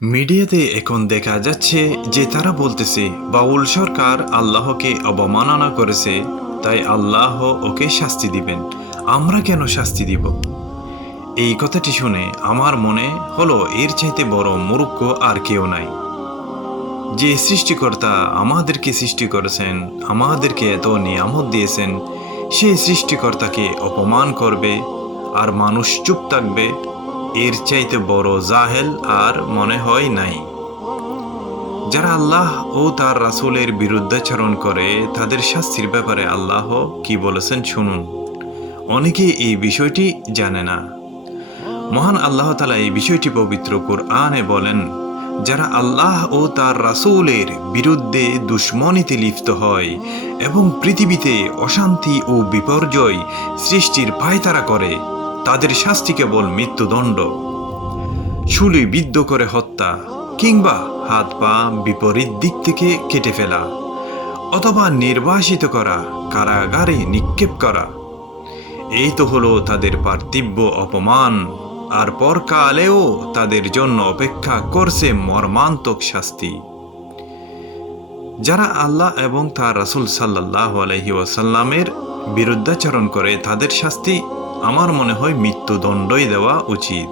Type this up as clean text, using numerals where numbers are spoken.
মিডিয়াতে এখন দেখা যাচ্ছে যে তারা বলতেছে বাউল সরকার আল্লাহকে অবমাননা করেছে, তাই আল্লাহ ওকে শাস্তি দিবেন। আমরা কেন শাস্তি দিব? এই কথাটি শুনে আমার মনে হলো এর চাইতে বড় মূর্খ আর কেউ নাই। যে সৃষ্টিকর্তা আমাদেরকে সৃষ্টি করেছেন, আমাদেরকে এত নিয়ামত দিয়েছেন, সেই সৃষ্টিকর্তাকে অপমান করবে আর মানুষ চুপ থাকবে, এর চাইতে বড় জাহেল আর মনে হয় নাই। যারা আল্লাহ ও তার রাসূলের বিরুদ্ধাচরণ করে তাদের শাস্তির ব্যাপারে আল্লাহ কি বলেছেন শুনুন। অনেকে এই বিষয়টি জানে না। মহান আল্লাহ তাআলা এই বিষয়টি পবিত্র কুরআনে বলেন, যারা আল্লাহ ও তার রাসূলের বিরুদ্ধে দুশমনীতে লিপ্ত হয় এবং পৃথিবীতে অশান্তি ও বিপর্যয় সৃষ্টির পায়তারা করে, তাদের শাস্তি কেবল মৃত্যুদণ্ড, শুলি বিদ্ধ করে হত্যা, কিংবা হাত পা বিপরীত দিক থেকে কেটে ফেলা, অথবা নির্বাসিত করা, কারাগারে নিক্ষেপ করা। এই তো হলো তাদের পার্থিব অপমান, আর পরকালেও তাদের জন্য অপেক্ষা করছে মর্মান্তক শাস্তি। যারা আল্লাহ এবং তার রাসূল সাল্লাল্লাহু আলাইহি ওয়াসাল্লামের বিরুদ্ধাচরণ করে তাদের শাস্তি আমার মনে হয় মৃত্যুদণ্ডই দেওয়া উচিত।